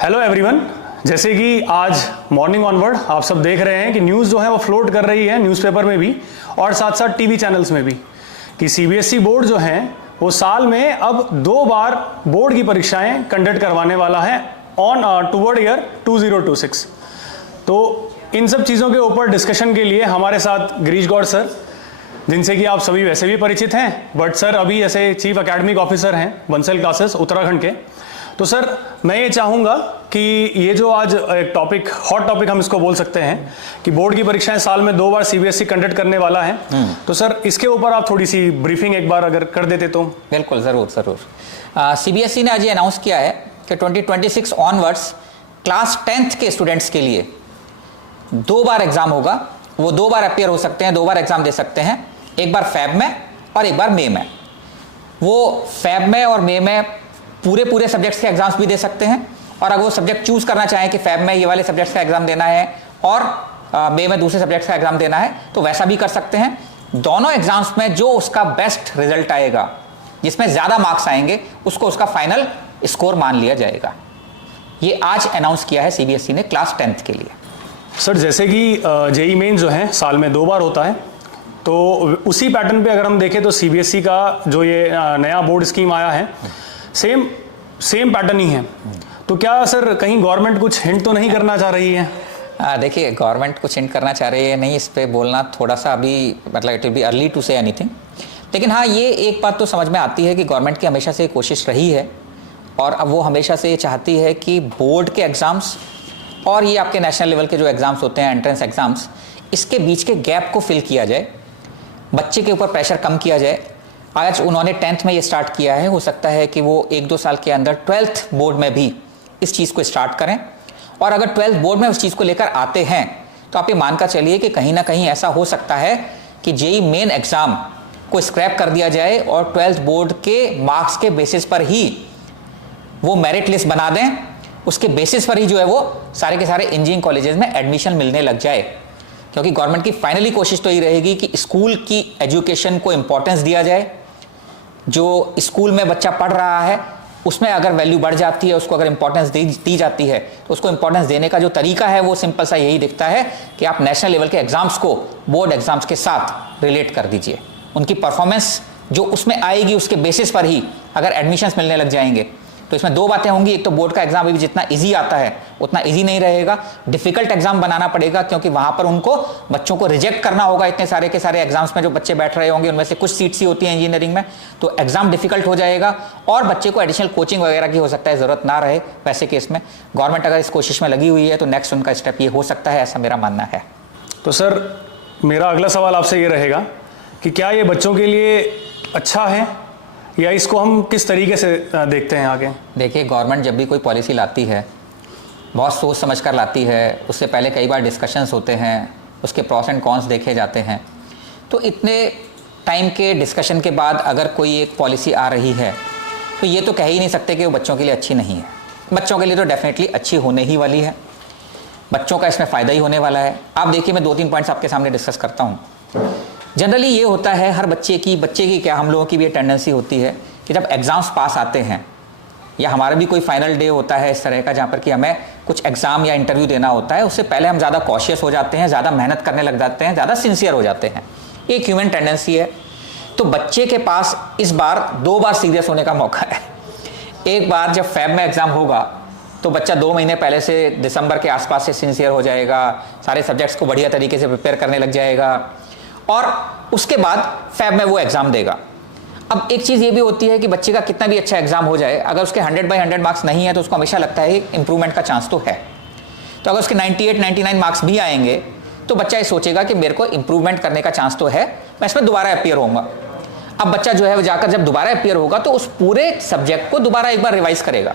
Hello everyone. जैसे कि आज मॉर्निंग ऑनवर्ड आप सब देख रहे हैं कि न्यूज़ जो है वो फ्लोट कर रही है न्यूज़पेपर में भी और साथ साथ टीवी चैनल्स में भी कि सीबीएसई बोर्ड जो है वो साल में अब 2 बार बोर्ड की परीक्षाएं कंडक्ट करवाने वाला है ऑन टुवर्ड ईयर 2026। तो इन सब चीज़ों के ऊपर डिस्कशन के लिए हमारे साथ गिरीश गौड़ सर, जिनसे कि आप सभी वैसे भी परिचित हैं, बट सर अभी ऐसे चीफ एकेडमिक ऑफिसर हैं बंसल क्लासेस उत्तराखंड के। तो सर मैं ये चाहूँगा कि ये जो आज एक टॉपिक, हॉट टॉपिक हम इसको बोल सकते हैं कि बोर्ड की परीक्षाएं साल में 2 बार सीबीएसई कंडक्ट करने वाला है, तो सर इसके ऊपर आप थोड़ी सी ब्रीफिंग एक बार अगर कर देते तो। बिल्कुल, ज़रूर। सीबीएसई ने आज ये अनाउंस किया है कि 2026 ऑनवर्ड्स क्लास 10th के स्टूडेंट्स के लिए 2 बार एग्जाम होगा। वो 2 बार अपियर हो सकते हैं, 2 बार एग्जाम दे सकते हैं, एक बार फैब में और एक बार मई में। वो फैब में और मई में पूरे सब्जेक्ट्स के एग्जाम्स भी दे सकते हैं, और अगर वो सब्जेक्ट चूज करना चाहें कि फैब में ये वाले सब्जेक्ट्स का एग्जाम देना है और मई में दूसरे सब्जेक्ट्स का एग्जाम देना है तो वैसा भी कर सकते हैं। दोनों एग्जाम्स में जो उसका बेस्ट रिजल्ट आएगा, जिसमें ज़्यादा मार्क्स आएंगे, उसको उसका फाइनल स्कोर मान लिया जाएगा। ये आज अनाउंस किया है सीबीएसई ने क्लास 10th के लिए। सर जैसे कि जेई मेन जो है साल में 2 बार होता है, तो उसी पैटर्न पे अगर हम देखें तो सीबीएसई का जो ये नया बोर्ड स्कीम आया है सेम पैटर्न ही है। तो क्या सर कहीं गवर्नमेंट कुछ हिंट तो नहीं करना चाह रही है? देखिए, गवर्नमेंट कुछ हिंट करना चाह रही है नहीं, इस पे बोलना थोड़ा सा अभी मतलब it will be early to say anything. लेकिन हाँ, ये एक बात तो समझ में आती है कि गवर्नमेंट की हमेशा से कोशिश रही है, और अब वो हमेशा से ये चाहती है कि बोर्ड के एग्ज़ाम्स और ये आपके नेशनल लेवल के जो एग्ज़ाम्स होते हैं, एंट्रेंस एग्ज़ाम्स, इसके बीच के गैप को फिल किया जाए, बच्चे के ऊपर प्रेशर कम किया जाए। आज उन्होंने 10th में ये स्टार्ट किया है, हो सकता है कि वो 1-2 साल के अंदर 12th बोर्ड में भी इस चीज़ को स्टार्ट करें। और अगर 12th बोर्ड में उस चीज़ को लेकर आते हैं तो आप ये मानकर चलिए कि कहीं ना कहीं ऐसा हो सकता है कि जेई मेन एग्ज़ाम को स्क्रैप कर दिया जाए और 12th बोर्ड के मार्क्स के बेसिस पर ही वो मेरिट लिस्ट बना दें, उसके बेसिस पर ही जो है वो सारे के सारे इंजीनियरिंग कॉलेजेस में एडमिशन मिलने लग जाए। क्योंकि गवर्नमेंट की फाइनली कोशिश तो ये रहेगी कि स्कूल की एजुकेशन को इंपॉर्टेंस दिया जाए। जो स्कूल में बच्चा पढ़ रहा है उसमें अगर वैल्यू बढ़ जाती है, उसको अगर इंपॉर्टेंस दी जाती है, तो उसको इंपॉर्टेंस देने का जो तरीका है वो सिंपल सा यही दिखता है कि आप नेशनल लेवल के एग्जाम्स को बोर्ड एग्जाम्स के साथ रिलेट कर दीजिए। उनकी परफॉर्मेंस जो उसमें आएगी उसके बेसिस पर ही अगर एडमिशन्स मिलने लग जाएंगे तो इसमें 2 बातें होंगी। एक तो बोर्ड का एग्जाम भी जितना इजी आता है उतना इजी नहीं रहेगा, डिफिकल्ट एग्जाम बनाना पड़ेगा, क्योंकि वहां पर उनको बच्चों को रिजेक्ट करना होगा। इतने सारे के सारे एग्जाम्स में जो बच्चे बैठ रहे होंगे उनमें से कुछ सीट्स ही होती हैं इंजीनियरिंग में, तो एग्जाम डिफिकल्ट हो जाएगा और बच्चे को एडिशनल कोचिंग वगैरह की हो सकता है ज़रूरत ना रहे। वैसे केस में गवर्नमेंट अगर इस कोशिश में लगी हुई है तो नेक्स्ट उनका स्टेप ये हो सकता है, ऐसा मेरा मानना है। तो सर मेरा अगला सवाल आपसे ये रहेगा कि क्या ये बच्चों के लिए अच्छा है या इसको हम किस तरीके से देखते हैं आगे? देखिए, गवर्नमेंट जब भी कोई पॉलिसी लाती है बहुत सोच समझ कर लाती है। उससे पहले कई बार डिस्कशंस होते हैं, उसके प्रॉस एंड कॉन्स देखे जाते हैं। तो इतने टाइम के डिस्कशन के बाद अगर कोई एक पॉलिसी आ रही है तो ये तो कह ही नहीं सकते कि वो बच्चों के लिए अच्छी नहीं है। बच्चों के लिए तो डेफिनेटली अच्छी होने ही वाली है, बच्चों का इसमें फ़ायदा ही होने वाला है। आप देखिए, मैं 2-3 पॉइंट्स आपके सामने डिस्कस करता हूँ। जनरली ये होता है हर बच्चे की क्या, हम लोगों की भी ये टेंडेंसी होती है कि जब एग्ज़ाम्स पास आते हैं या हमारा भी कोई फाइनल डे होता है इस तरह का जहाँ पर कि हमें कुछ एग्ज़ाम या इंटरव्यू देना होता है, उससे पहले हम ज़्यादा कॉशियस हो जाते हैं, ज़्यादा मेहनत करने लग जाते हैं, ज़्यादा सिंसियर हो जाते हैं। ये एक ह्यूमन टेंडेंसी है। तो बच्चे के पास इस बार 2 बार सीरियस होने का मौका है। एक बार जब फैब में एग्ज़ाम होगा तो बच्चा 2 महीने पहले से दिसंबर के आसपास से सिंसियर हो जाएगा, सारे सब्जेक्ट्स को बढ़िया तरीके से प्रिपेयर करने लग जाएगा और उसके बाद फैब में वो एग्ज़ाम देगा। अब एक चीज़ ये भी होती है कि बच्चे का कितना भी अच्छा एग्जाम हो जाए, अगर उसके 100/100 मार्क्स नहीं है तो उसको हमेशा लगता है इंप्रूवमेंट का चांस तो है। तो अगर उसके 98-99 मार्क्स भी आएंगे तो बच्चा ये सोचेगा कि मेरे को इंप्रूवमेंट करने का चांस तो है, मैं इसमें दोबारा अपियर होऊंगा। अब बच्चा जो है वो जाकर जब दोबारा अपियर होगा तो उस पूरे सब्जेक्ट को दोबारा एक बार रिवाइज करेगा।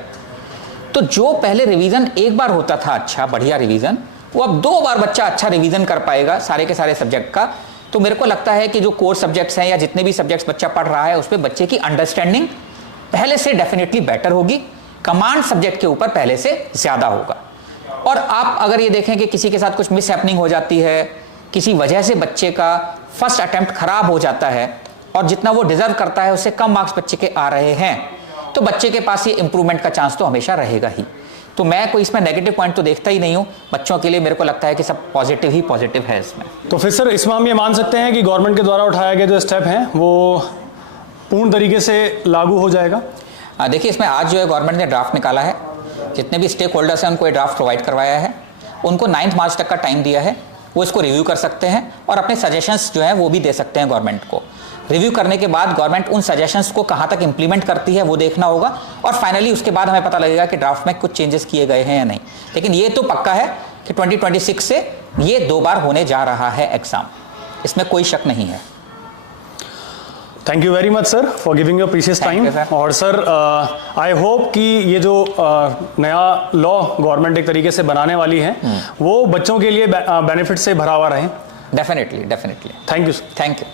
तो जो पहले रिवीजन एक बार होता था अच्छा बढ़िया रिवीजन, वो अब 2 बार बच्चा अच्छा रिवीजन कर पाएगा सारे के सारे सब्जेक्ट का। तो मेरे को लगता है कि जो कोर सब्जेक्ट्स हैं या जितने भी सब्जेक्ट्स बच्चा पढ़ रहा है उस पर बच्चे की अंडरस्टैंडिंग पहले से डेफिनेटली बेटर होगी, कमांड सब्जेक्ट के ऊपर पहले से ज़्यादा होगा। और आप अगर ये देखें कि किसी के साथ कुछ मिस हैपनिंग हो जाती है, किसी वजह से बच्चे का फर्स्ट अटेम्प्ट खराब हो जाता है और जितना वो डिजर्व करता है उससे कम मार्क्स बच्चे के आ रहे हैं, तो बच्चे के पास ये इंप्रूवमेंट का चांस तो हमेशा रहेगा ही। तो मैं कोई इसमें नेगेटिव पॉइंट तो देखता ही नहीं हूँ। बच्चों के लिए मेरे को लगता है कि सब पॉजिटिव ही पॉजिटिव है इसमें। तो फिर सर इसमें हम ये मान सकते हैं कि गवर्नमेंट के द्वारा उठाया गया जो स्टेप है वो पूर्ण तरीके से लागू हो जाएगा? देखिए, इसमें आज जो है गवर्नमेंट ने ड्राफ्ट निकाला है, जितने भी स्टेक होल्डर्स हैं उनको ये ड्राफ्ट प्रोवाइड करवाया है, उनको 9 मार्च तक का टाइम दिया है, वो इसको रिव्यू कर सकते हैं और अपने सजेशंस जो हैं वो भी दे सकते हैं गवर्नमेंट को। रिव्यू करने के बाद गवर्नमेंट उन सजेशंस को कहाँ तक इंप्लीमेंट करती है वो देखना होगा और फाइनली उसके बाद हमें पता लगेगा कि ड्राफ्ट में कुछ चेंजेस किए गए हैं या नहीं। लेकिन ये तो पक्का है कि 2026 से ये 2 बार होने जा रहा है एग्ज़ाम, इसमें कोई शक नहीं है। Thank you very much sir for giving your precious time. और सर आई होप कि ये जो नया लॉ गवर्नमेंट एक तरीके से बनाने वाली है वो बच्चों के लिए बेनिफिट से भरा हुआ रहे। Definitely definitely. Thank you. Thank you.